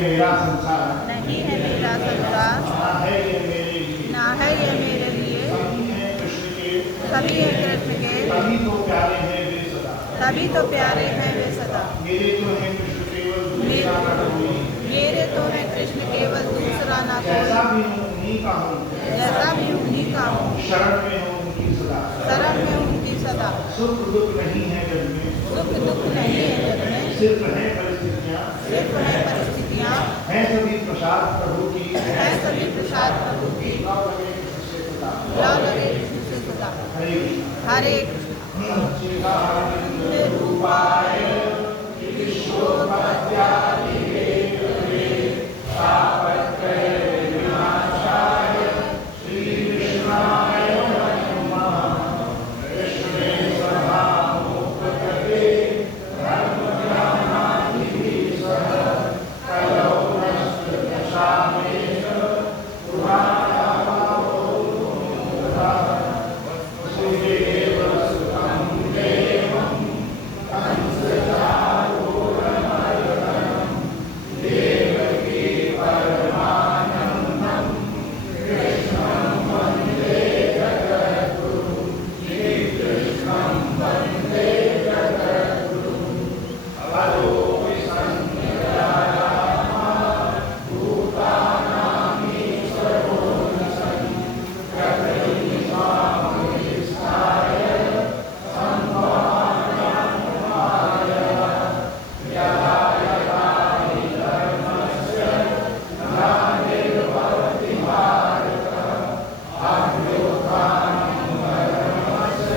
मेरा संसार, नहीं है मेरा संसार, ना है ये मेरे लिए, ना है ये मेरे लिए, सभी हैं कृष्ण के, सभी है कृष्ण के, तभी तो प्यारे हैं वे सदा, तभी तो प्यारे हैं वे सदा। मेरे तो हैं कृष्ण केवल दूसरा न कोई, मेरे तो है कृष्ण केवल दूसरा ना जैसा कोई, भी हूँ उन्हीं का हूँ, जैसा भी उन्हीं का हूँ, शरण में हूँ उनकी सदा, शरण में उनकी सदा। सुख दुख नहीं है जग में, सुख दुख नहीं है जग में, सिर्फ है परिस्थितियाँ, सिर्फ है परिस्थितियाँ, हैं सभी प्रसाद प्रभु की, है सभी प्रसाद प्रभु की, लव लगे कृष्ण से सदा। लव लगे कृष्ण से सदा। हरे कृष्ण। हरे कृष्ण। चिदानंद रूपाय विश्वोपत्यादिहेतवे तापत्रय विनाशाय श्रीकृष्णाय नमः। कृष्णे स्वभावोपगते धर्मज्ञानादिभिः कलौ नष्टदशामेष पुराणाभावोऽनुमुक्तः सुदेव सुतं देवं कंसचारूरमर्दनं देवकी परमानन्दं कृष्णं वन्दे जगद्गुरुं श्रीकृष्णं वन्दे जगद्गुरुं हरो भूतानामीश्वरो न सन् प्रकृतिं स्वामधिष्ठाय संवादानुमाय यदा यदा हि धर्मस्य ग्लानिर्भवति भारत अभ्युत्थानं धर्मस्य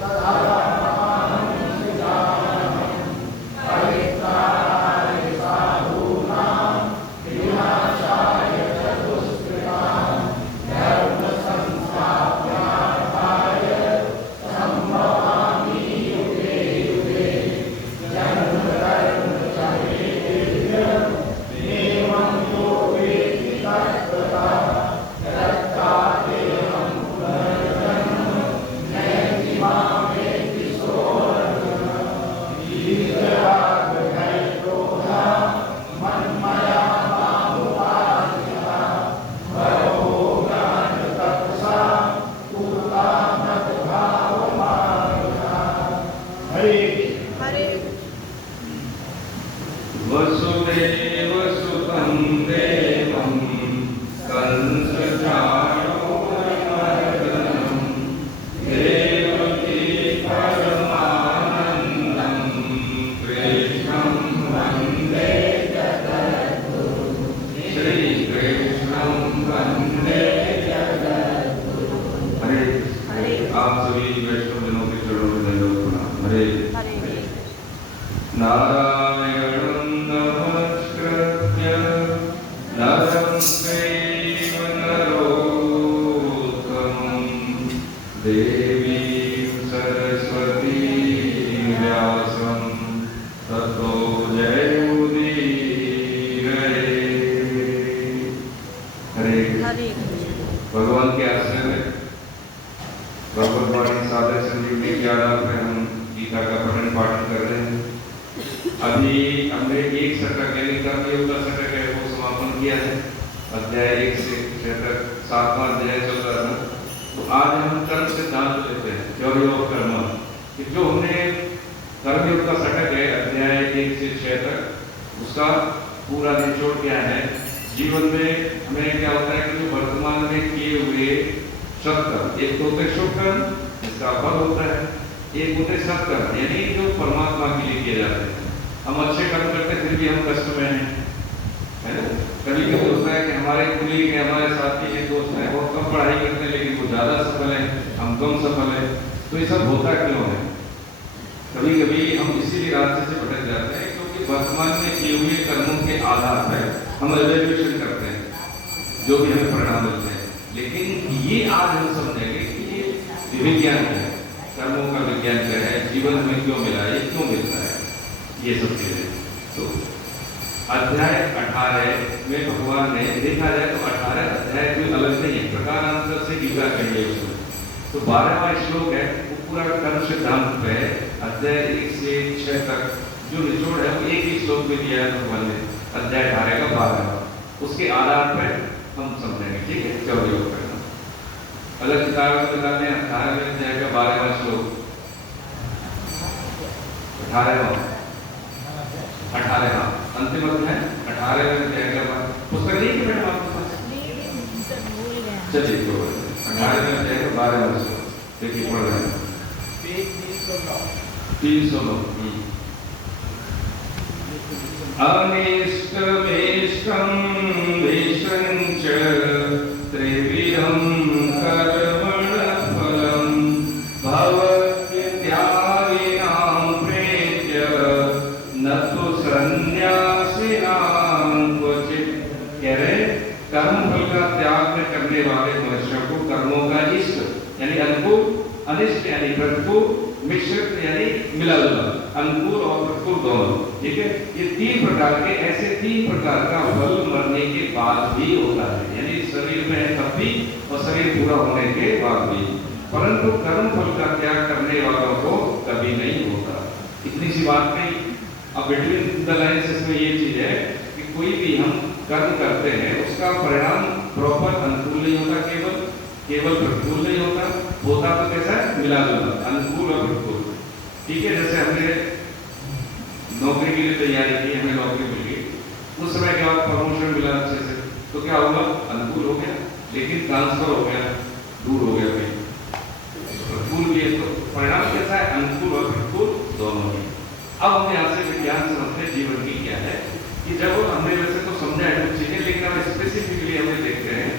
तदात्मानं सृजाम्यहम् परित्राणाय साधूनां विनाशाय च दुष्कृतां धर्मसंस्थापनार्थाय सम्भवामि युगे युगे जन्म कर्म च मे दिव्यम् एवं यो वेत्ति तत्त्वतः यत्तादेहं पुनर्जन्म नैति मामेति सोऽर्जुन ईश्वराग्रहैर्क्रोधः मन्मया मामुपाश्रितः भवभोगान्ततपसा पूतामद्भावमारुतः। हरे हरे वसुदेव सुतं देवं कंसचाणूरमर्दनं देवकी परमानन्दं कृष्णं वन्दे जगद्गुरुं श्रीकृष्णं वन्दे जगद्गुरुं। हरे हरे आप सभी वैष्णवजनों के चरणों में दंडवत प्रणाम। हरे हरे नारायणं नमस्कृत्य नरं चैव नरोत्तमं देवीं सरस्वतीं व्यासं ततो जयमुदीरये। हरे कृष्ण। हरे भगवान के आश्रय में भगवत साधक संजीवनी के आधार पर हम गीता का पठन पाठन कर रहे हैं। अभी हमने एक शतक यानी कर्मयोग का शतक है वो समापन किया है। अध्याय 1 से 6 तक 7वां अध्याय चल रहा था। तो आज हम कर्म सिद्धांत लेते हैं, theory of कर्म, कि जो हमने कर्मयोग का शतक है अध्याय 1 से 6 तक, उसका पूरा निचोड़ क्या है। जीवन में हमें क्या होता है कि जो वर्तमान में किए हुए सत्कर्म, एक तो होते शुभ कर्म जिसका फल होता है, एक होते सत्कर्म यानी जो परमात्मा के लिए किए जाते हैं। हम अच्छे कर्म करते फिर भी हम कष्ट में हैं, है ना। कभी कभी होता है कि हमारे कुलीग हैं, हमारे साथी हैं, दोस्त हैं, बहुत कम पढ़ाई करते हैं लेकिन वो ज्यादा सफल है, हम कम सफल है। तो ये सब होता क्यों है? कभी कभी हम इसीलिए रास्ते से भटक जाते हैं क्योंकि वर्तमान में किए हुए कर्मों के आधार पर हम एवेल्युएशन करते हैं जो भी हमें परिणाम मिलते हैं। लेकिन ये आज हम समझेंगे कि ये विज्ञान है, कर्मों का विज्ञान क्या है, जीवन में क्यों मिला है, क्यों मिलता है, ये सब चीजें। तो अध्याय 18 में भगवान ने देखा जाए तो 18 अध्याय कोई अलग नहीं है, प्रकारांतर से गीता कही है उसमें। तो 12वां श्लोक है वो पूरा कर्म सिद्धांत पे अध्याय 1 से 6 तक जो निचोड़ है वो एक ही श्लोक में दिया है भगवान ने। अध्याय 18 का 12वां, उसके आधार पर हम समझेंगे, ठीक है। चलो योग करना, अगर किताब में बताते हैं 18वें अध्याय का 12वां श्लोक, 18वां अंतिम अध्याय 18वें अध्याय का पुस्तक नहीं कि मैडम आपके पास? चलिए तो 18वें अध्याय का 12वां श्लोक देखिए, पढ़ रहे हैं 309। अनिष्टमेष्टं विष्णुञ्च त्रिविधं कर्मणफलं भवत्यादिनां प्रेत्य न तु सन्न्यासिनां क्वचित्। कह रहे कर्मफल का त्याग करने वाले मनुष्य को कर्मों का इष्ट यानी अनुकूल, अनिष्ट यानी प्रतिकूल, मिश्रित यानी मिला जुला, अनुकूल और प्रतिकूल दोनों, ठीक है। ये 3 प्रकार के, ऐसे 3 प्रकार का फल मरने के बाद भी होता है, यानी शरीर में है तब भी और शरीर पूरा होने के बाद भी, परंतु कर्म फल का त्याग करने वालों को कभी नहीं होता। इतनी सी बात नहीं। अब बिटवीन द लाइन्स इसमें ये चीज है कि कोई भी हम कर्म करते हैं उसका परिणाम प्रॉपर अनुकूल नहीं होता, केवल प्रतिकूल नहीं होता, होता तो कैसा है, मिला जुला, अनुकूल और प्रतिकूल, ठीक है। जैसे हमने नौकरी के लिए तैयारी की, हमें नौकरी मिल गई, उस समय के बाद प्रमोशन मिला अच्छे से, तो क्या हुआ, अनुकूल हो गया, लेकिन ट्रांसफर हो गया, दूर हो गया कहीं, प्रतिकूल भी है। तो परिणाम कैसा है, अनुकूल और प्रतिकूल दोनों ही। अब हम यहाँ से विज्ञान समझते जीवन की क्या है कि जब हमने वैसे तो समझा है कुछ चीजें, लेकिन अब स्पेसिफिकली हमें देखते हैं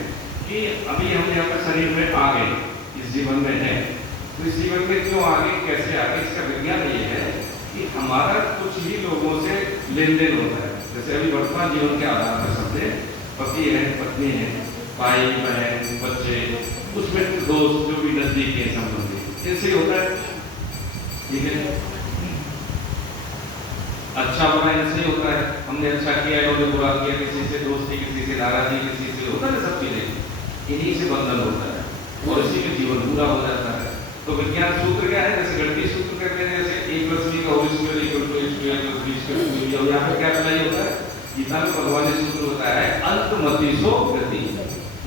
कि अभी हम यहाँ पर शरीर में आ गए, इस जीवन में है, तो इस जीवन में क्यों आगे, कैसे आगे, इसका विज्ञान ये है कि हमारा कुछ ही लोगों से लेन देन होता है। जैसे अभी वर्तमान जीवन के आधार पर समझे, पति है, पत्नी है, भाई बहन, बच्चे, कुछ मित्र दोस्त जो भी नजदीक है संबंधी, ऐसे होता है, ठीक है। अच्छा बुरा ऐसे होता है, हमने अच्छा किया, लोगों ने बुरा किया, किसी से दोस्ती, किसी से नाराजगी, किसी से होता है, सब चीजें इन्हीं से बंधन होता है और इसी में जीवन पूरा हो जाता है। तो विज्ञान सूत्र क्या है, जैसे गणितीय सूत्र कहते हैं, जैसे a + b का होल स्क्वायर = a + b ² और यहाँ पे क्या अप्लाई होता है, गीता में भगवान ने सूत्र बताया है अंतमतिसो गति,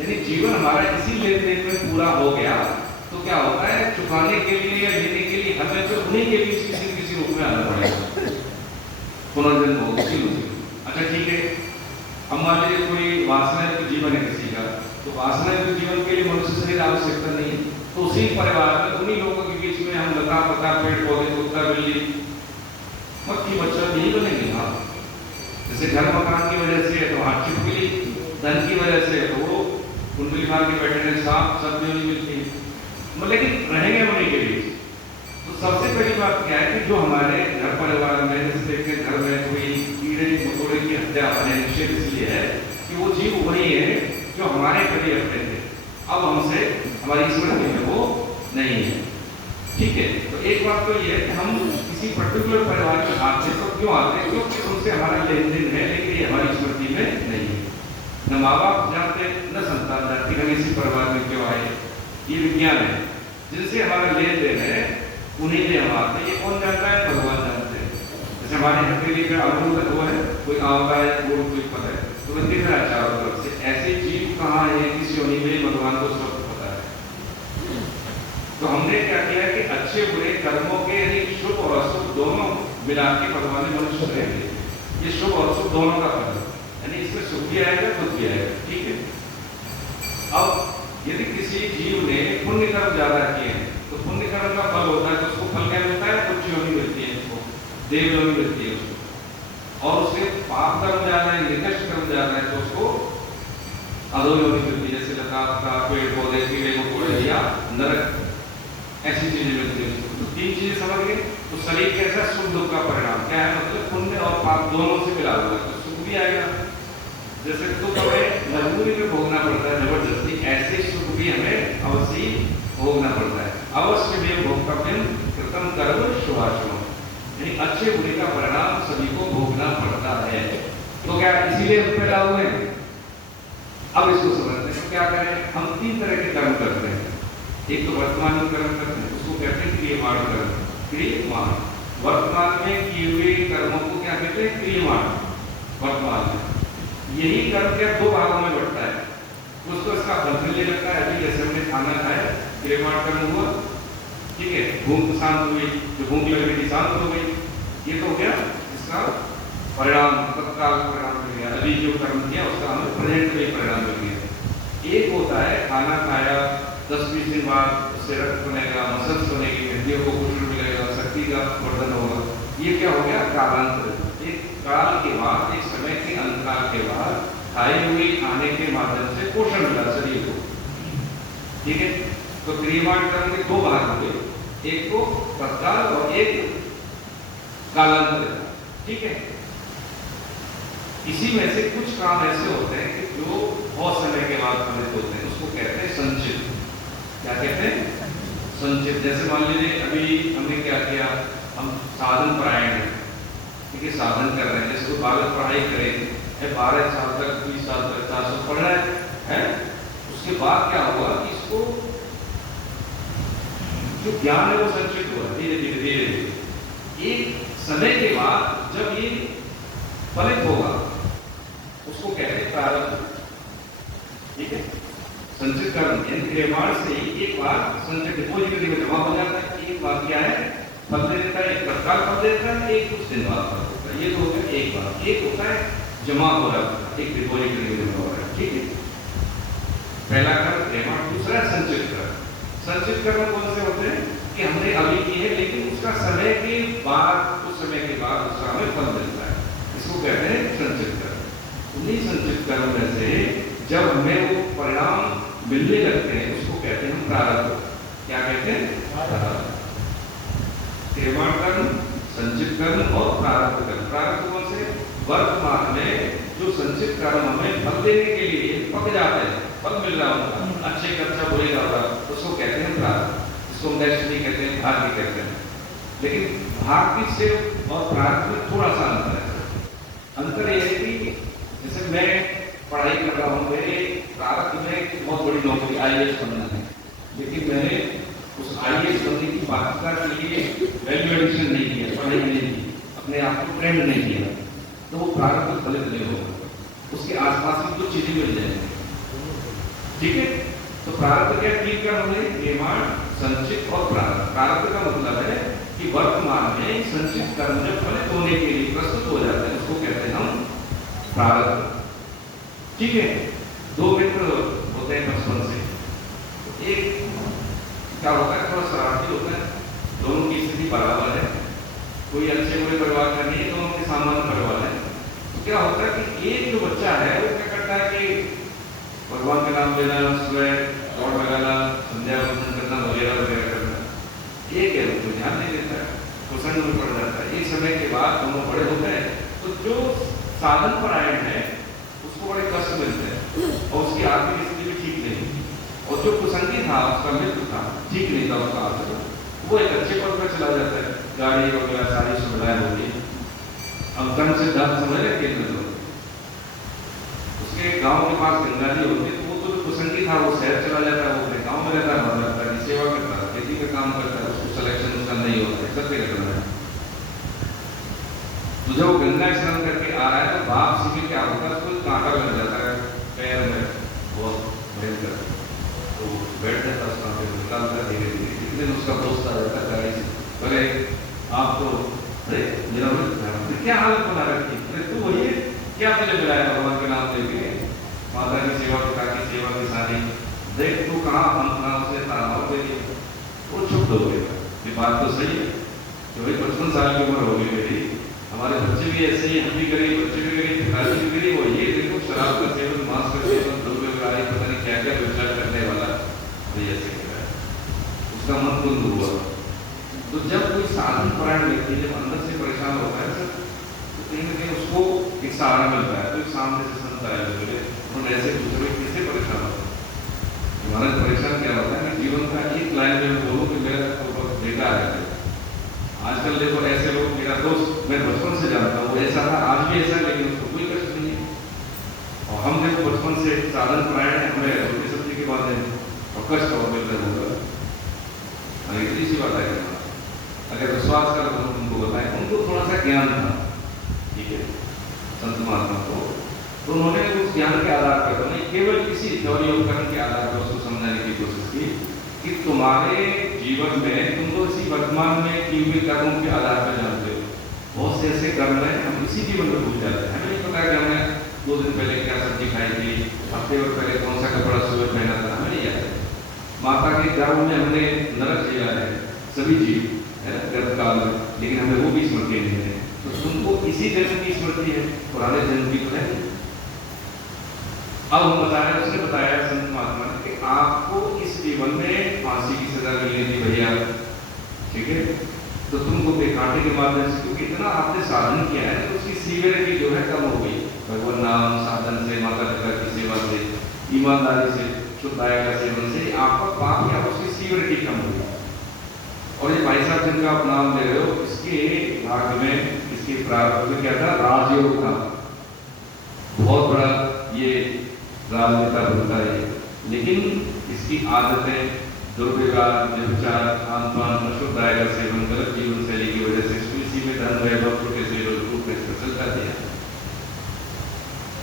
यानी जीवन हमारा इसी लेन देन में पूरा हो गया तो क्या होता है, चुकाने के लिए या लेने के लिए हमें तो उन्हीं के बीच किसी न किसी रूप में आना पड़ेगा, पुनर्जन्म हो किसी रूप में। अच्छा ठीक है, अब मान लीजिए कोई वासनायुक्त जीवन है किसी का, तो वासनायुक्त जीवन के लिए मनुष्य शरीर आवश्यकता नहीं है, तो उसी परिवार में उन्हीं लोगों के बीच में हम लता पता, पेड़ पौधे, कुत्ता बिल्ली, मक्खी मच्छर नहीं बनेंगे। हाँ, जैसे घर मकान की वजह से तो हाथ छिपकली, धन की वजह से तो वो कुंडली मार के बैठे हैं, सांप सब नहीं मिलती, लेकिन रहेंगे उन्हीं के बीच। तो सबसे पहली बात क्या है कि जो हमारे घर परिवार में, जैसे घर में कोई कीड़े मकोड़े की हत्या होने निश्चित इसलिए है कि वो जीव वही है जो हमारे कभी अपने थे, अब हमसे हमारी स्मृति में वो नहीं है, ठीक है। तो एक बात तो ये है कि हम किसी पर्टिकुलर परिवार में आते हैं, तो क्यों आते हैं, क्योंकि उनसे हमारा लेन देन है, लेकिन ये हमारी स्मृति में नहीं है। न माँ बाप जानते, न संतान जानते हम इसी परिवार में क्यों आए, ये विज्ञान है। जिनसे हमारा लेन देन है उन्हीं से हम आते हैं, ये कौन जानता है, भगवान जानते हैं। जैसे हमारे हथेली का अमरूद हुआ है, कोई आवता है, कोई पता है, तुरंत दिख रहा है चारों तरफ से। ऐसे जीव कहाँ है, किस योनि में, भगवान को सब पता है। तो हमने क्या किया कि अच्छे बुरे कर्मों के यानी शुभ और अशुभ दोनों मिला के भगवान ने मनुष्य रहेंगे, ये शुभ और अशुभ दोनों का फल, यानी इसमें सुख भी आएगा, दुख भी आएगा, ठीक है। अब यदि किसी जीव ने पुण्य कर्म ज्यादा किए हैं तो पुण्य कर्म का फल होता है, तो उसको फल क्या मिलता है, कुछ योनि मिलती है, उसको देव योनि मिलती है उसको। और उसके पाप कर्म ज्यादा है, निकृष्ट कर्म ज्यादा है, तो उसको अधो योनि मिलती है, जैसे लता पता, पेड़ पौधे, कीड़े मकोड़े या नरक, ऐसी चीजें मिलती है। तो 3 चीजें समझ गए। तो शरीर कैसा, सुख दुख का परिणाम क्या है, मतलब पुण्य और पाप दोनों से मिला हुआ है, तो सुख भी आएगा। जैसे दुख हमें मजबूरी में भोगना पड़ता है, जबरदस्ती, ऐसे सुख भी हमें अवश्य भोगना पड़ता है। अवश्य में भोक्तव्यम कृतम कर्म शुभाशुभम, यानी अच्छे बुरे का परिणाम सभी को भोगना पड़ता है। तो क्या इसीलिए हम पैदा हुए हैं। अब इसको समझते हैं, तो क्या करें, हम 3 तरह के कर्म करते हैं। एक तो वर्तमान में कर्म करते हैं, उसको कहते हैं क्रियमाण कर्म, क्रियमाण। वर्तमान में किए हुए कर्मों को क्या कहते हैं, क्रियमाण। वर्तमान में। यही कर्म क्या दो भागों में बढ़ता है। उसको इसका फल मिलने लगता है। अभी जैसे हमने खाना खाया, क्रियमाण कर्म हुआ, ठीक है, भूख शांत हुई, जो भूख लग रही थी शांत हो गई, ये तो हो गया इसका परिणाम, तत्काल परिणाम मिल गया। अभी जो कर्म किया उसका हमें प्रेजेंट में परिणाम मिल गया। एक होता है खाना खाया, 10-20 दिन बाद उससे रक्त बनेगा, मसल्स बनेगी, हड्डियों को पोषण मिलेगा, शक्ति का वर्धन होगा। ये क्या हो गया? कालांतर। एक काल के बाद, एक समय के अंतराल के बाद खाई हुई खाने के माध्यम से पोषण मिला शरीर को, ठीक है। तो क्रियमाण कर्म के दो भाग हो गए, एक तो तत्काल और एक कालांतर, ठीक है। इसी में से कुछ काम ऐसे होते हैं कि जो बहुत समय के बाद फलित होते हैं, उसको कहते हैं संचित। क्या कहते हैं? संचित। जैसे मान लीजिए अभी हमने क्या किया, हम साधन परायण हैं, ठीक है, साधन कर रहे हैं। जैसे कोई बालक पढ़ाई करे, 12 साल तक, 20 साल तक, 4 साल पढ़ रहा है, उसके बाद क्या हुआ कि इसको जो ज्ञान है वो संचित हुआ धीरे धीरे धीरे धीरे। एक समय के बाद जब ये फलित होगा उसको कहते हैं प्रारब्ध, ठीक है। संचित कर्म क्रियमाण से एक बार संचित डिपोजिटरी में जमा हो जाता है। एक बार क्या है? फल दे देता है, एक तत्काल फल देता है, एक कुछ दिन बाद फल देता है। ये तो हो गया एक बार। एक होता है जमा हो रहा है, एक डिपोजिटरी में जमा हो रहा है, ठीक है। पहला कर्म क्रियमाण, दूसरा संचित कर्म। संचित कर्म कौन से होते हैं कि हमने अभी की है, लेकिन उसका समय के बाद, कुछ समय के बाद उसका हमें फल मिलता है, इसको कहते हैं संचित कर्म। उन्हीं संचित कर्म में से जब हमें वो परिणाम मिलने लगते हैं उसको कहते हैं हम प्रारब्ध। क्या कहते हैं? क्रियमाण कर्म, संचित कर्म और प्रारब्ध कर्म। प्रारब्ध कौन से? वर्तमान में जो संचित कर्म हमें फल देने के लिए पक जाते हैं, फल मिल रहा होगा, अच्छे का अच्छा बुरे का होगा, उसको कहते हैं प्रारब्ध। इसको हम डेस्टिनी कहते हैं, भाग्य कहते हैं। लेकिन भाग्य से और प्रारब्ध में थोड़ा सा अंतर है। अंतर यह है कि जैसे मैं पढ़ाई कर रहा हूँ, मेरे प्रारब्ध में बहुत बड़ी नौकरी IAS बनना है, लेकिन मैंने उस IAS बनने की बाध्यता के लिए वैल्यू एडिशन नहीं किया, पढ़ाई नहीं की, अपने आप को ट्रेंड नहीं किया, तो वो प्रारब्ध फलित नहीं होगा। उसके आसपास की कुछ चीजें मिल जाएंगी, ठीक है। तो प्रारब्ध क्या? तीन कर्म है, क्रियमाण, संचित और प्रारब्ध। प्रारब्ध का मतलब है कि वर्तमान में संचित कर्म जब फलित होने के लिए प्रस्तुत हो जाते हैं उसको कहते हैं हम प्रारब्ध, ठीक है। दो मित्र होते हैं बचपन से, एक क्या होता है, थोड़ा शरारती होता है, दोनों की स्थिति बराबर है, कोई अच्छे बुरे परिवार का नहीं है, दोनों के सामान्य परिवार है। तो क्या होता है कि एक जो बच्चा है वो क्या करता है कि भगवान का नाम लेना, सुबह दौड़ लगाना, संध्या वंदन करना वगैरह वगैरह करना, एक है वो ध्यान नहीं देता है, कुसंग में पड़ जाता है। एक समय के बाद दोनों बड़े होते हैं तो जो साधन परायण है उसको बड़े कष्ट मिलते हैं और उसकी आर्थिक स्थिति भी ठीक नहीं, और जो कुसंगी था, उसका मित्र था, ठीक नहीं था उसका आचरण, वो एक अच्छे पद पर चला जाता है, गाड़ी वगैरह सारी सुविधाएं होती है। अब कर्म सिद्धांत समझ रहे केंद्र में, उसके गांव के पास गंगा जी होती है, तो वो तो जो कुसंगी था वो शहर चला जाता है, वो अपने गांव में रहता है, मर जाता है, सेवा करता है, खेती का काम करता है, उसको सिलेक्शन उसका नहीं होता है, सबके करना है। तो जब वो गंगा स्नान करके आ रहा है तो बाप से भी क्या होता है, उसको कांटा लग जाता है पैर में, बहुत भयंकर, तो बैठ जाता है उसका, निकालता है धीरे धीरे। एक दिन उसका दोस्त आ जाता है गाड़ी से, बोले आप तो अरे मेरा क्या हालत बना रखी, अरे तू वही क्या तुझे बुलाया भगवान के नाम लेके, माता की सेवा, पिता की सेवा की सारी, देख तू कहाँ हम कहाँ से तालाब दे दिया। वो चुप हो गया, ये बात तो सही है, जो 55 साल की उम्र हो गई मेरी, हमारे बच्चे भी ऐसे ही, हम भी करें, बच्चे भी करें, पिताजी भी करें, वो ये देखो शराब का सेवन, मांस का सेवन, दुर्व्यवहार, पता नहीं क्या क्या व्यवसाय करने वाला, तो ऐसे कर रहा है, उसका मन कुंद हुआ। तो जब कोई साधन परायण व्यक्ति जब अंदर से परेशान होता है सर, तो कहीं ना कहीं उसको एक सहारा मिलता है। तो एक सामने से संत आए बोले, उन्होंने ऐसे पूछा कैसे परेशान होता है, महाराज परेशान क्या होता है कि जीवन का एक लाइन में बोलूँ कि मेरा तो बेकार है। आजकल देखो ऐसे लोग, मेरा दोस्त मैं बचपन से जानता हूँ, वो ऐसा था, आज भी ऐसा, लेकिन उसको कोई कष्ट नहीं है। और हम देखो बचपन से साधन परायण है, हमें रोटी सब्जी के बाद और कष्ट और मिल रहा होगा, इतनी सी बात है। अगर विश्वास कर तो तुमको बताएं, उनको थोड़ा सा ज्ञान था, ठीक है, संत महात्मा को, तो उन्होंने उस ज्ञान के आधार पर, उन्होंने केवल किसी थ्योरी उपकरण के आधार पर उसको समझाने की कोशिश की कि तुम्हारे जीवन में तुम तो इसी वर्तमान में की हुई कर्मों के आधार पर जानते हो। बहुत से ऐसे कर्म हैं हम इसी जीवन में भूल जाते हैं, हमें नहीं पता कि हमने 2 दिन पहले क्या सब्जी खाई थी, हफ्ते भर पहले कौन सा कपड़ा सुबह पहना था, हमें नहीं याद है। माता के गर्भ में हमने नरक झेला है सभी जीव गर्भकाल में, लेकिन हमें वो भी स्मृति नहीं है। तो तुमको इसी जन्म की स्मृति है, पुराने जन्म की तो है। अब हम बताया, उसने बताया संत महात्मा ने कि आपको इस जीवन में फांसी की सजा मिलनी थी भैया, ठीक है, तो तुमको कांटे के माध्यम से, क्योंकि इतना आपने साधन किया है तो उसकी सीवियरिटी जो है कम हो गई। भगवान नाम साधन से, माता पिता की सेवा से, ईमानदारी से, शुद्धाय का सेवन से आपका पाप या उसकी सीवियरिटी कम हो गई। और ये भाई साहब जिनका आप नाम ले रहे हो, इसके भाग में, इसके प्रारंभ में क्या था, राजयोग था। बहुत बड़ा ये राजनेता बनता है, लेकिन इसकी आदतें, दुर्व्यवहार, व्यभिचार, खान-पान, अशुद्धाय का सेवन, गलत जीवन शैली की वजह से इसी में धन वैभव छोटे से रूप में चलता दिया।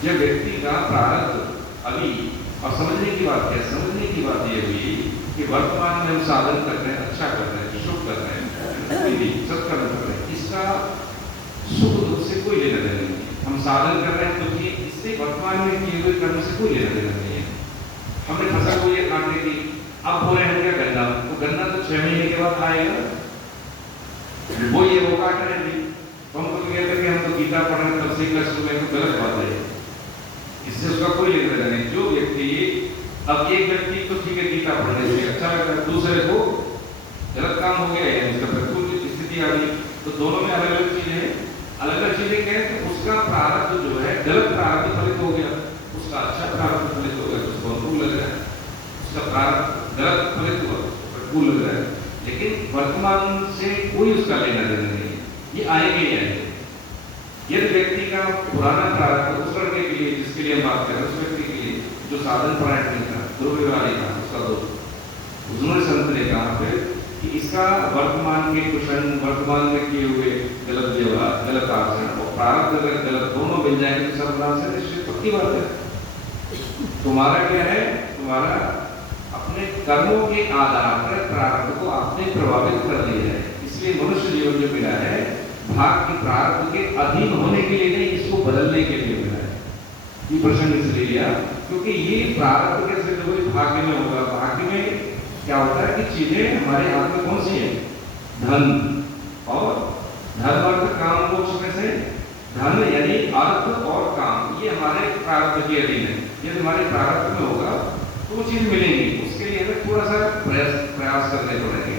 जब व्यक्ति का प्रारब्ध अभी, और समझने की बात है, समझने की बात यह हुई कि वर्तमान में हम साधन कर रहे हैं, अच्छा कर रहे हैं, शुभ कर रहे हैं, कोई भी सत्कर्म कर रहे हैं, इसका सुख दुख से कोई लेना देना नहीं है। हम साधन कर रहे हैं तो ये इससे वर्तमान में किए हुए कर्म से कोई लेना देना नहीं है। हमने फसल को ये काटने की, अब हो रहे हैं क्या गन्ना, तो गन्ना तो 6 महीने के बाद आएगा, वो ये वो काट रहे हैं। तो हम तो कहते हैं कि हम तो गीता पढ़ रहे हैं तब से कष्ट में, तो गलत बात है, इससे उसका कोई लेना देना नहीं। जो व्यक्ति, अब एक व्यक्ति तो ठीक है गीता पढ़ने से अच्छा लगता है, दूसरे को गलत काम हो गया है, उसका प्रतिकूल स्थिति आ गई, तो दोनों में अलग अलग चीजें हैं। अलग अलग चीजें क्या है, तो उसका प्रारब्ध जो है गलत प्रारब्ध फलित हो गया, उसका अच्छा प्रारब्ध फलित हो गया तो उसको अनुकूल लग रहा है, उसका प्रारब्ध गलत फलित हुआ प्रतिकूल लग रहा है, लेकिन वर्तमान से कोई उसका लेना देना नहीं है, ये आएंगे ही आएंगे। यदि व्यक्ति का पुराना प्रारब्ध उस लड़के के लिए, जिसके लिए हम बात कर रहे हैं, उस व्यक्ति के लिए जो साधन परायण नहीं था, दुर्व्यवहारी था, उसका दोष, उन्होंने संत ने कहा फिर कि इसका वर्तमान के कुशन, वर्तमान में किए हुए गलत व्यवहार, गलत आचरण और प्रारब्ध अगर गलत दोनों मिल जाएंगे तो सर्वनाश है, निश्चित पक्की बात है। तुम्हारा क्या है, तुम्हारा अपने कर्मों के आधार पर प्रारब्ध को आपने प्रभावित कर दिया है। इसलिए मनुष्य जीवन जो मिला है भाग की प्रारब्ध के अधीन होने के लिए नहीं, इसको बदलने के लिए मिला है। ये प्रसंग इसलिए लिया क्योंकि ये प्रारब्ध के सिद्ध हुए भाग्य में होगा। भाग्य में क्या होता है कि चीजें हमारे हाथ में कौन सी है, धन और धर्म, अर्थ, काम, मोक्ष में से धन यानी अर्थ और काम, ये हमारे प्रारब्ध के अधीन है। यदि हमारे प्रारब्ध में होगा तो वो चीज मिलेंगी, उसके लिए हमें थोड़ा सा प्रयास करने पड़ेंगे,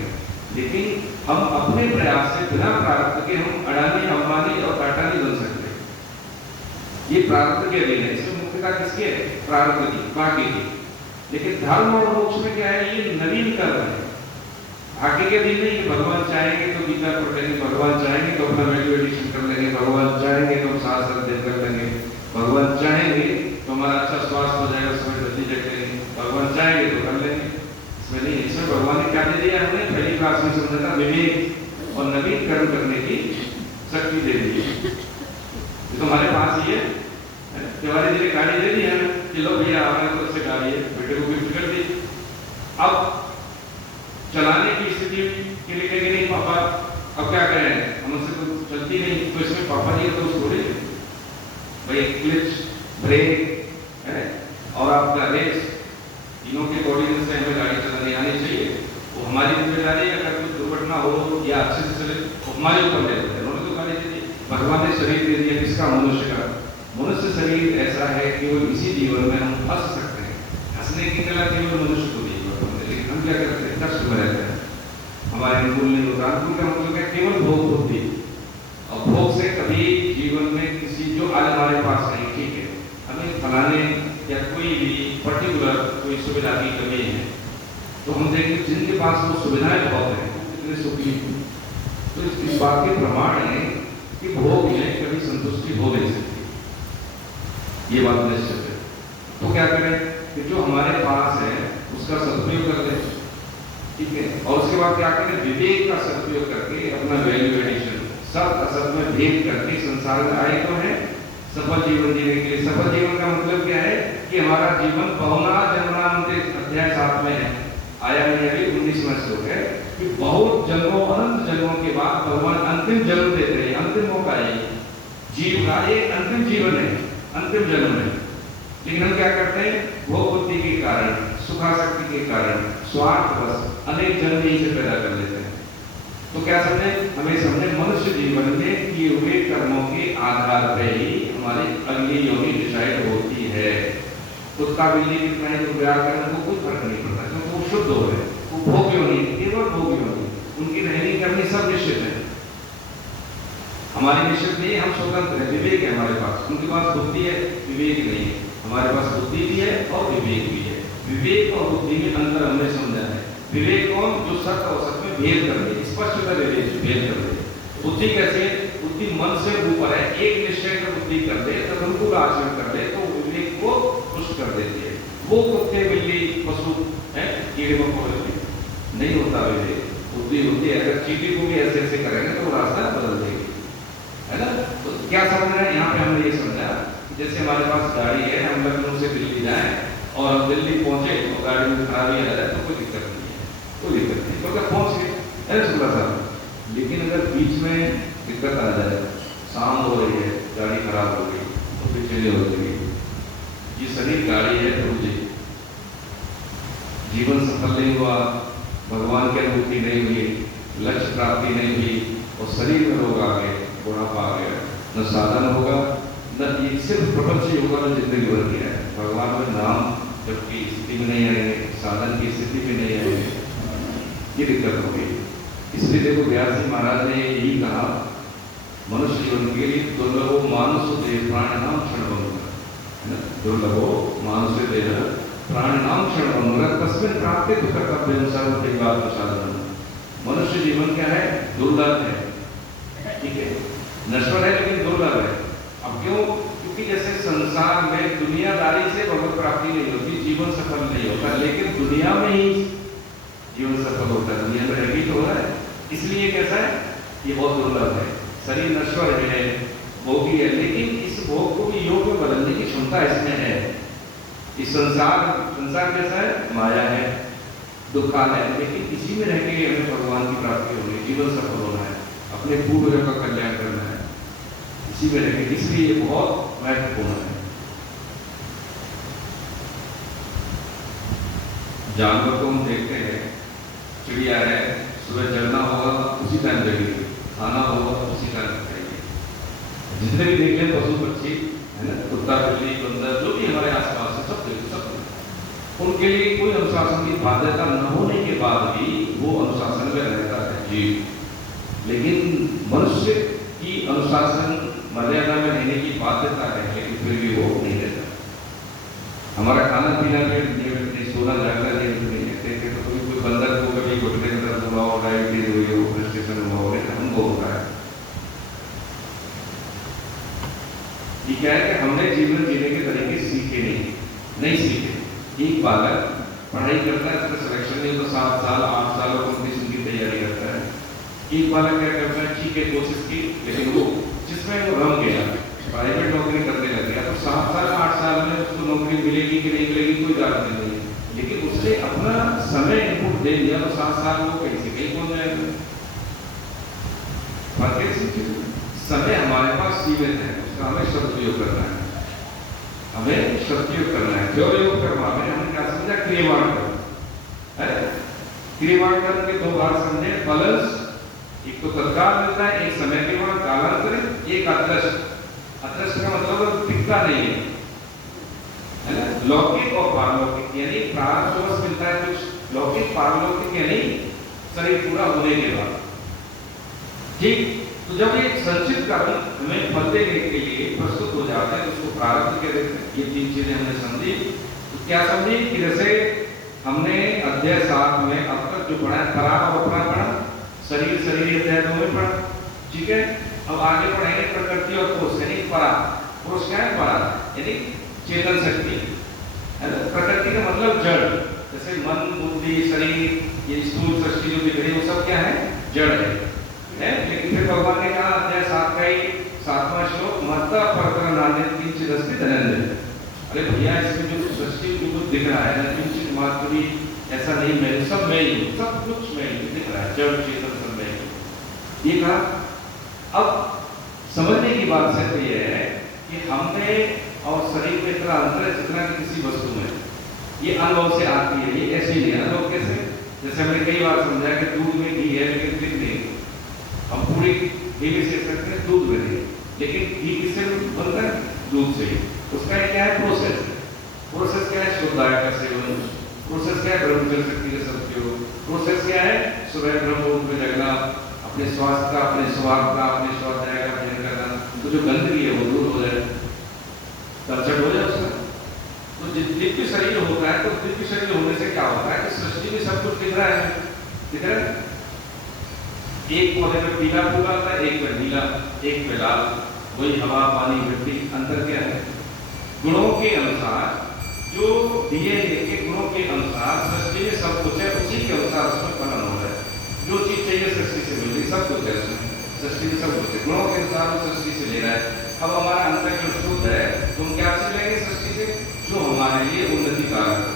लेकिन हम अपने प्रयास से बिना प्रारब्ध के हम अडानी, अंबानी और टाटा नहीं बन सकते। ये प्रारब्ध के अधीन है, इसमें मुख्यता किसकी है, प्रारब्ध की, भाग्य की। लेकिन धर्म और मोक्ष में क्या है, ये नवीन कर्म है, भाग्य के अधीन नहीं। भगवान चाहेंगे तो गीता पढ़ लेंगे, भगवान चाहेंगे तो अपना वैल्यू एडिशन कर लेंगे, भगवान चाहेंगे तो शास्त्र अध्ययन कर लेंगे, भगवान चाहेंगे तो हमारा अच्छा स्वास्थ्य हो जाएगा, समय जल्दी जग लेंगे, भगवान चाहेंगे तो कर लेंगे। इसमें नहीं, इसमें भगवान ने क्या दे दिया, हमें पहली क्लास में समझा था, विवेक और नवीन कर्म करने की शक्ति दे दी। ये तो हमारे पास ही है। तिवारी जी ने गाड़ी दे दी है कि लो भैया हमारे तरफ से गाड़ी है, बेटे को गिफ्ट कर दी। अब चलाने की स्थिति के लिए कहेंगे नहीं पापा अब क्या करें, हमसे तो चलती नहीं, तो इसमें पापा जी तो थोड़े भाई क्लच, ब्रेक है और आपका रेस, तीनों के कोऑर्डिनेशन से हमें गाड़ी चलानी आनी चाहिए। वो हमारी जिम्मेदारी है, अगर कोई दुर्घटना हो या अच्छे से चले तो हमारे ऊपर ले लेते हैं। उन्होंने तो गाड़ी दे दी, भगवान ने शरीर दे दिया, किसका, मनुष्य का। मनुष्य शरीर ऐसा है कि वो इसी जीवन में हम फंस सकते हैं, हंसने की कला केवल मनुष्य को दी है, लेकिन हम क्या करते हैं, कष्ट में रहते हैं, हमारे अनुकूल नहीं होता। अनुकूल का मतलब है केवल भोग बुद्धि, और भोग से कभी जीवन में किसी, जो आज हमारे पास नहीं, ठीक है, हमें फलाने या कोई भी पर्टिकुलर कोई सुविधा की कमी है, तो हम देखेंगे जिनके पास वो सुविधाएं बहुत हैं कितने सुखी, तो इस बात के प्रमाण है कि भोग में कभी संतुष्टि हो नहीं सकती, ये बात निश्चित है। तो क्या करें कि जो हमारे पास है उसका सदुपयोग कर लें, ठीक है, और उसके बाद क्या करें, विवेक का सदुपयोग करके अपना वैल्यू एडिशन, सत असत में भेद करके संसार में आए तो है, सफल जीवन जीने के लिए। सफल जीवन का मतलब क्या है कि हमारा जीवन बहुना जन्मनांते अध्याय 7 में है, आया नहीं अभी 19वां श्लोक है कि बहुत जन्मों अनंत जन्मों के बाद भगवान अंतिम जन्म देते हैं। अंतिम मौका है जीव का, एक अंतिम जीवन है, अंतिम जन्म है। लेकिन हम क्या करते हैं, भोग बुद्धि के कारण, सुखासक्ति के कारण, स्वार्थवश अनेक जन्म यहीं से पैदा कर लेते हैं। तो क्या समझे, हमें समझे मनुष्य जीवन में किए हुए कर्मों के आधार पर ही हमारी अगली योनि डिसाइड होती है। कुत्ता बिल्ली कितना ही व्याह करें उनको कोई फर्क नहीं पड़ता, क्योंकि वो शुद्ध हो रहे, वो भोग योनि, केवल भोग योनि, उनकी रहनी करनी सब निश्चित है। हमारी निश्चित नहीं है, हम स्वतंत्र है, विवेक है हमारे पास। उनके पास बुद्धि है, विवेक नहीं है। हमारे पास बुद्धि भी है और विवेक भी है। विवेक और बुद्धि में अंतर हमने समझा है। विवेक कौन, जो सत्य और सत्य में भेद कर दे, स्पष्टता विवेक भेद कर दे। बुद्धि कैसे, बुद्धि मन से ऊपर है, एक निश्चय कर बुद्धि कर दे, तब अनुकूल आचरण कर दे तो विवेक को पुष्ट कर देती है। वो कुत्ते बिल्ली पशु है, कीड़े मकोड़े नहीं होता विवेक, बुद्धि होती है। अगर चींटी को भी ऐसे ऐसे करेंगे तो रास्ता बदल देगी, है ना। तो क्या समझ रहे हैं, यहाँ पे हमने ये समझा जैसे हमारे पास गाड़ी है, हम लखनऊ से दिल्ली जाएं और दिल्ली पहुंचे तो गाड़ी में खराबी आ जाए तो कोई दिक्कत नहीं है, कोई दिक्कत नहीं, तो क्या पहुंच गए अरे थोड़ा सा। लेकिन अगर बीच में दिक्कत आ जाए, शाम हो रही है, गाड़ी खराब हो गई तो फिर चले हो गई। ये शरीर गाड़ी है प्रभु जी, जीवन सफल नहीं हुआ, भगवान की अनुभूति नहीं हुई, लक्ष्य प्राप्ति नहीं हुई और शरीर में रोग आ गए, बुढ़ापा आ गया, न साधन होगा, न ये सिर्फ प्रपंच होगा, न जिंदगी भर की है। भगवान में नाम जबकि स्थिति में नहीं आएंगे, साधन की स्थिति में नहीं आएंगे, ये दिक्कत होगी। इसलिए देखो व्यास जी महाराज ने यही कहा, मनुष्य जीवन के लिए दुर्लभो मानुष देह प्राण नाम क्षण, दुर्लभो मानुष देह प्राण नाम क्षण, तस्मिन् प्राप्ते तो कर्तव्य अनुसार साधन। मनुष्य जीवन क्या है, दुर्लभ है, ठीक है, नश्वर है लेकिन दुर्लभ है। अब क्यों, क्योंकि जैसे संसार में दुनियादारी से भगवत प्राप्ति नहीं होती, जीवन सफल नहीं होता, लेकिन दुनिया में ही जीवन सफल होता है। दुनिया में रह भी तो हो रहा है, इसलिए कैसा है, ये बहुत दुर्लभ है। शरीर नश्वर है, भोगी है, लेकिन इस भोग को भी योग में बदलने की क्षमता इसमें है। इस संसार कैसा है, माया है, दुखालय है, लेकिन इसी में रह के हमें भगवान की प्राप्ति होनी, जीवन सफल होना है, अपने पूर्वजों का कल्याण करना है, इसी में रह के, इसलिए ये बहुत महत्वपूर्ण है। जानवर को हम देखते हैं, चिड़िया है, सुबह जगना होगा उसी टाइम जगेगी, खाना होगा उसी टाइम खाएगी। जितने भी देख लें पशु पक्षी है ना, कुत्ता बिल्ली बंदर जो भी हमारे आसपास है, सब देखो, सब उनके लिए कोई अनुशासन की बाध्यता न होने के बाद भी वो अनुशासन में रहता है जीव। लेकिन मनुष्य की अनुशासन मर्यादा में रहने की बाध्यता है, लेकिन फिर भी वो नहीं रहता। हमारा खाना पीना भी सोना जागना नहीं कहते, तो कोई बंदर को कभी घुटने में दर्द हुआ हो, डायबिटीज हुई हो, फ्रस्ट्रेशन हुआ हो, हमको होता है। ये क्या है कि हमने जीवन जीने के तरीके सीखे नहीं सीखे। एक बालक पढ़ाई करता है, उसका सिलेक्शन नहीं होता, 7 साल 8 साल कॉम्पिटिशन की तैयारी करता है। एक बालक क्या करता है, ठीक है कोशिश की, लेकिन वो जिसमें वो रम गया, प्राइवेट नौकरी करने लग गया, तो 7 साल 8 साल में उसको नौकरी मिलेगी कि नहीं मिलेगी कोई गारंटी नहीं, लेकिन उसने अपना समय इनपुट दे दिया तो 7 साल वो कहीं से कहीं पहुंच जाएगा। समय हमारे पास सीमित है, उसका हमें सदुपयोग करना है, हमें सदुपयोग करना है। जो योग कर्म में हमने क्या समझा, क्रियवाण कर्म है। क्रियवाण कर्म के 2 भाग समझे, फलस, एक तो तत्काल मिलता है, एक समय के बाद कालांतरित, एक अदृश्य। अदृश्य का मतलब दिखता नहीं है ना, लौकिक और पारलौकिक, यानी प्रारब्ध मिलता है कुछ लौकिक, पारलौकिक यानी शरीर पूरा होने के बाद, ठीक। तो जब ये संचित कर्म हमें फल देने के लिए प्रस्तुत हो जाता है तो उसको प्रारब्ध कहते हैं। ये 3 चीजें हमने समझी। तो क्या समझी कि जैसे हमने अध्याय 7 में अब तक जो पढ़ा है, परा और अपना पढ़ा, शरीर अध्याय 2 में पढ़ा, ठीक है। अब आगे पढ़ेंगे प्रकृति और पुरुष, यानी परा। पुरुष क्या है, परा यानी चेतन शक्ति है ना। प्रकृति का मतलब जड़, जैसे मन बुद्धि शरीर, ये स्थूल सृष्टि जो दिख रही है वो सब क्या है, जड़ है। लेकिन फिर भगवान ने कहा अध्याय 7 का ही 7वां श्लोक, मत्ता परतर नान्यत सृष्टिरस्ति धनंजय। अरे भैया इसमें जो सृष्टि को दिख रहा है ना, किंचित मात्र भी ऐसा नहीं, मैं सब मैं ही हूँ, सब कुछ मैं ही दिख रहा है, जड़ चेतन सब मैं ही। ये कहा। अब समझने की बात सिर्फ ये है कि हमने और शरीर में इतना अंतर है जितना कि किसी वस्तु में, ये अनुभव से आती है। ये ऐसे नहीं है। अनुभव कैसे? जैसे हमने कई बार समझा कि दूध में घी है लेकिन दिख नहीं, हम पूरी घी में सेक सकते हैं, दूध में नहीं, लेकिन घी किससे बनता है? दूध से। उसका क्या है? प्रोसेस। प्रोसेस क्या है? शुद्धाय का सेवन। प्रोसेस क्या है? ब्रह्मचर्य शक्ति का सदुपयोग। प्रोसेस क्या है? सुबह ब्रह्ममुहूर्त में जगना, अपने स्वास्थ्य का, अपने स्वाद का, अपने स्वाध्याय का अध्ययन करना, तो जो गंदगी है वो दूर हो जाए, तलछट हो जाए उसका। तो दिव्य शरीर होता है, तो दिव्य शरीर होने से क्या होता है कि सृष्टि में सब कुछ दिख रहा है, दिख रहा है। एक पौधे में पीला फूल आता है, एक में नीला, एक में लाल, वही हवा, पानी, मिट्टी। अंतर क्या है? गुणों के अनुसार, जो डीएनए के गुणों के अनुसार सृष्टि में सब कुछ है, उसी के अनुसार उसमें फलन हो रहा है। जो चीज चाहिए सृष्टि से मिल रही, सब कुछ है उसमें, सृष्टि में सब कुछ है, गुणों के अनुसार वो सृष्टि से ले रहा है। अब हमारा अंतर जो शुद्ध है, तुम क्या से लेंगे सृष्टि से? जो हमारे लिए उन्नति कारक है।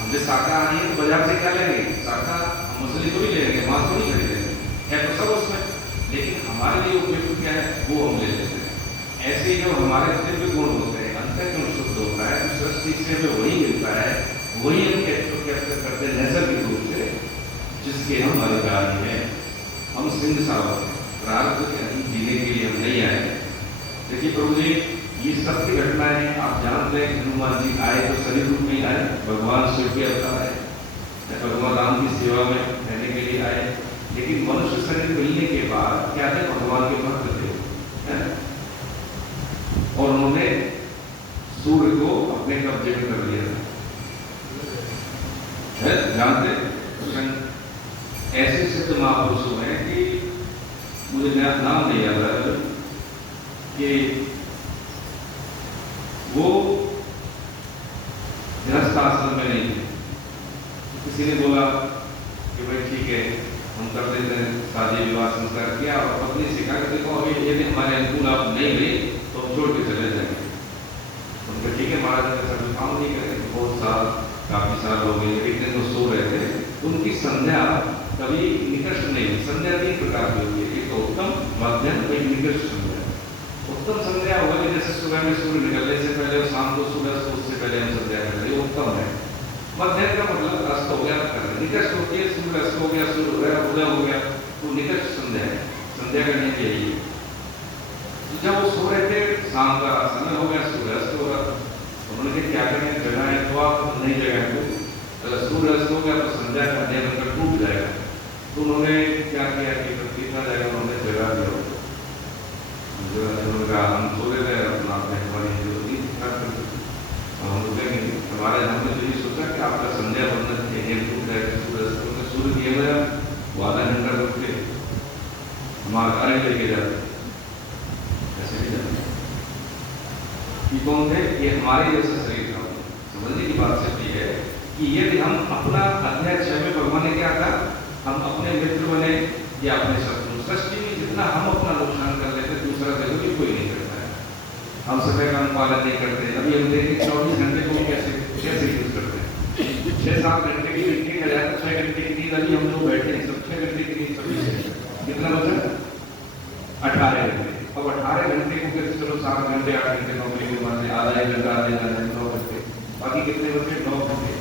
हमसे शाकाहारी है तो बाजार से क्या लेंगे? शाखा, हम मछली तो भी लेंगे, मांस तो नहीं खरीदेंगे, है तो सब उसमें, लेकिन हमारे लिए उपयुक्त क्या है वो हम ले लेते हैं। ऐसे ही जब हमारे दिव्य गुण होते हैं, अंतर गुण शुद्ध होता है, तो सृष्टि से हमें वही मिलता है, वही हम कैप्चर करते हैं नैसर्गिक रूप से, जिसके हम अधिकारी हैं। हम सिंह सावक हैं, प्रारब्ध के अधीन जीने के लिए हम नहीं आए। देखिए प्रभु जी, ये सत्य घटनाएं हैं। आप जानते हैं हनुमान जी आए तो शरीर रूप में आए, भगवान शिव के अवतार आए, भगवान राम की सेवा में रहने के लिए आए, लेकिन मनुष्य शरीर मिलने के बाद क्या थे? भगवान के भक्त थे, और उन्होंने सूर्य को अपने कब्जे में कर लिया है, जानते? ऐसे सिद्ध महापुरुषों हैं कि मुझे नाम नहीं याद है, कि वो गृहस्थ आश्रम में नहीं थे। किसी ने बोला कि भाई ठीक है हम कर देते हैं, शादी विवाह संस्कार किया, और पत्नी से कहा कि देखो अभी यदि हमारे अनुकूल आप नहीं हुई तो हम छोड़ के चले जाएंगे। उनका ठीक है महाराज ने सभी काम नहीं करे, बहुत साल, काफी साल हो गए, एक दिन वो सो रहे थे, उनकी संध्या कभी निकष्ट नहीं। संध्या 3 प्रकार की होती है, एक तो उत्तम, मध्यम, एक निकष्ट संध्या। उत्तम संध्या होगी जैसे सुबह में सूर्य निकलने से पहले और शाम को सूर्य अस्त उससे पहले हम संध्या कर रहे, उत्तम है। मध्यम का मतलब अस्त हो गया कर रहे, निकष्ट होती है सूर्य अस्त हो गया, सूर्य हो गया, उदय हो गया, तो निकष्ट संध्या है। संध्या करने के लिए जब वो सो रहे थे, शाम का समय हो गया, सूर्य अस्त हो रहा, उन्होंने क्या करें, जगह है तो आप नहीं जगह को, अगर सूर्य अस्त हो गया तो संध्या का नियम अगर टूट जाएगा, तो उन्होंने क्या किया कि कितना जाएगा, उन्होंने जगह दिया, हम सो रहे थे अपना हमारी हम रुकेंगे। हमारे हमने तो ये सोचा कि आपका संध्या बंधन टूट जाएगा, सूर्य सूर्य दिए गया, वो आधा घंटा रुक के हमारा कार्य लेके जाते, ऐसे नहीं जाते। ये कौन थे? ये हमारे जैसा शरीर था। समझने की बात सिर्फ ये है कि यदि हम अपना अध्याय 6 में भगवान ने क्या कहा, हम अपने मित्र बने या अपने शत्रु। सृष्टि में जितना हम अपना नुकसान कर लेते, दूसरा देखो कि कोई नहीं करता है। हम समय का अनुपालन नहीं करते। अभी हम देखें 24 घंटे को कैसे यूज करते हैं। 6-7 घंटे की मीटिंग कर जाए तो 6 घंटे की नींद अभी हम लोग बैठे हैं, सब 6 घंटे की नींद सभी कितना बचा? 18 घंटे। अब 18 घंटे को कैसे चलो 7 घंटे 8 घंटे नौकरी के बाद आधा 1 घंटा 9 घंटे, बाकी कितने बचे? 9 घंटे।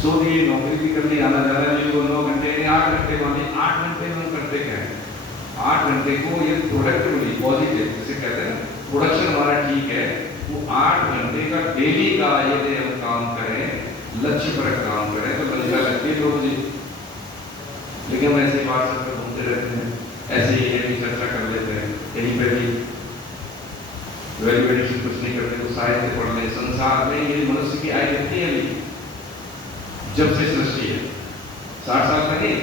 सो दिए, नौकरी भी करनी, आना जाना भी, वो 9 घंटे 8 घंटे वाले 8 घंटे में हम करते क्या है? 8 घंटे को ये प्रोडक्टिवली पॉजिटिव जिसे कहते हैं प्रोडक्शन हमारा ठीक है, वो 8 घंटे का डेली का यदि हम काम करें, लक्ष्य पर काम करें तो लगता लगती है लोग जी। लेकिन हम ऐसे व्हाट्सएप पर घूमते रहते हैं, ऐसे ही यदि चर्चा कर लेते हैं, कहीं पे भी वैल्यूएशन कुछ नहीं करते, तो साहित्य पढ़ लें। संसार में ये मनुष्य की आयु कितनी है? जब से सृष्टि है 60 साल नहीं,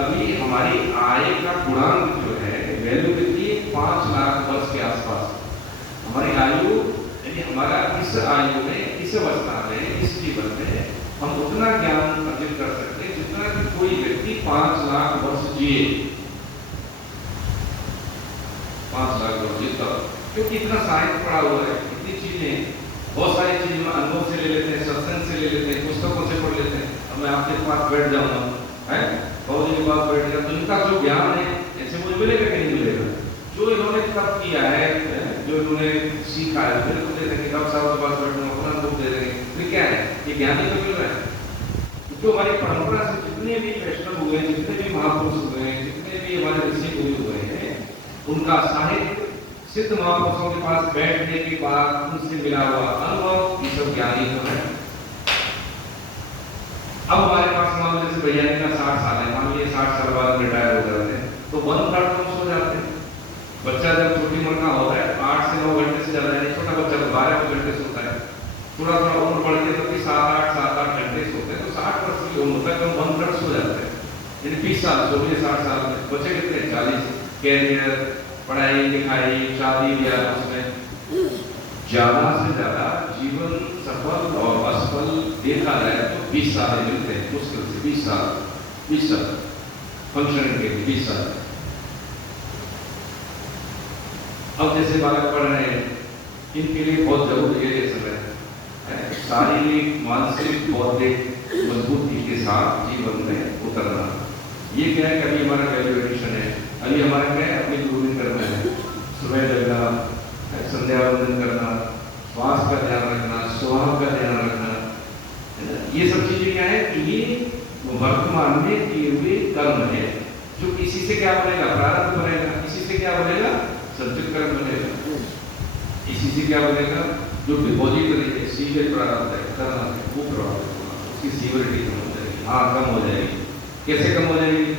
अभी हमारी आय का गुणांक जो है वैल्यू कितनी है? 5 लाख वर्ष के आसपास हमारी आयु। यानी हमारा इस आयु में, इस अवस्था में, इस जीवन में हम उतना ज्ञान अर्जित कर सकते हैं जितना कि कोई व्यक्ति 5 लाख वर्ष जिए। 5 लाख वर्ष जितना क्योंकि इतना साहित्य पड़ा हुआ है, इतनी चीजें, बहुत सारी चीजें हम अनुभव से ले लेते हैं, सत्संग से ले लेते हैं, पुस्तकों से पढ़ लेते हैं। अब मैं आपके पास बैठ जाऊंगा, है बहुत दिन के पास बैठ गया, तो इनका जो ज्ञान है ऐसे मुझे मिलेगा कि नहीं मिलेगा? जो इन्होंने तब किया है, जो इन्होंने सीखा है, फिर तो दे देंगे, डॉक्टर साहब के पास बैठना, अपना अनुभव दे देंगे, फिर क्या है? ये ज्ञान ही तो मिल रहा है। जो हमारी परंपरा से जितने भी वैष्णव हुए, जितने भी महापुरुष हुए, जितने भी हमारे ऋषि गुरु हुए हैं, उनका साहित्य सिद्ध महापुरुषों के पास बैठने के बाद उनसे मिला हुआ अनुभव, ये सब ज्ञान ही तो है। अब हमारे पास मान लीजिए भैया का 60 साल है, मान लीजिए 60 साल बाद रिटायर हो जाते हैं, तो 1/3 तो सो जाते हैं। बच्चा जब छोटी उम्र का होता है 8 से 9 घंटे से ज्यादा नहीं, छोटा बच्चा 12 घंटे सोता है, थोड़ा थोड़ा उम्र बढ़ती है तो भी 7-8 घंटे सोते हैं, तो 60 वर्ष की उम्र तक हम 1/3 सो जाते हैं। यानी 20 साल सो लिए, 60 साल में बचे कितने? 40। कैरियर, पढ़ाई लिखाई, शादी ब्याह, उसमें ज्यादा से ज्यादा जीवन सफल और असफल देखा जाए तो 20 साल मिलते हैं, मुश्किल से 20 साल फंक्शनिंग के लिए 20 साल। अब जैसे बालक पढ़ रहे हैं, इनके लिए बहुत जरूरी है ये समय, शारीरिक मानसिक बौद्धिक मजबूती के साथ जीवन में उतरना। ये क्या है? कभी हमारा वैल्यू एडिशन है, अभी हमारा क्या है? अपनी ग्रूमिंग करना है, सुबह जगना, संध्या वंदन करना, स्वास्थ्य का ध्यान रखना, स्वभाव का ध्यान रखना, ये सब चीजें क्या है कि ये वर्तमान में किए हुए कर्म है, जो किसी से क्या बनेगा? प्रारब्ध बनेगा। किसी से क्या बनेगा? संचित कर्म बनेगा। इसी से क्या बनेगा? जो डिपॉजिट करेंगे, सीधे प्रारब्ध है, करना है, वो प्रारब्ध, उसकी सीवरिटी कम हो जाएगी। हाँ, कम हो जाएगी। कैसे कम हो जाएगी?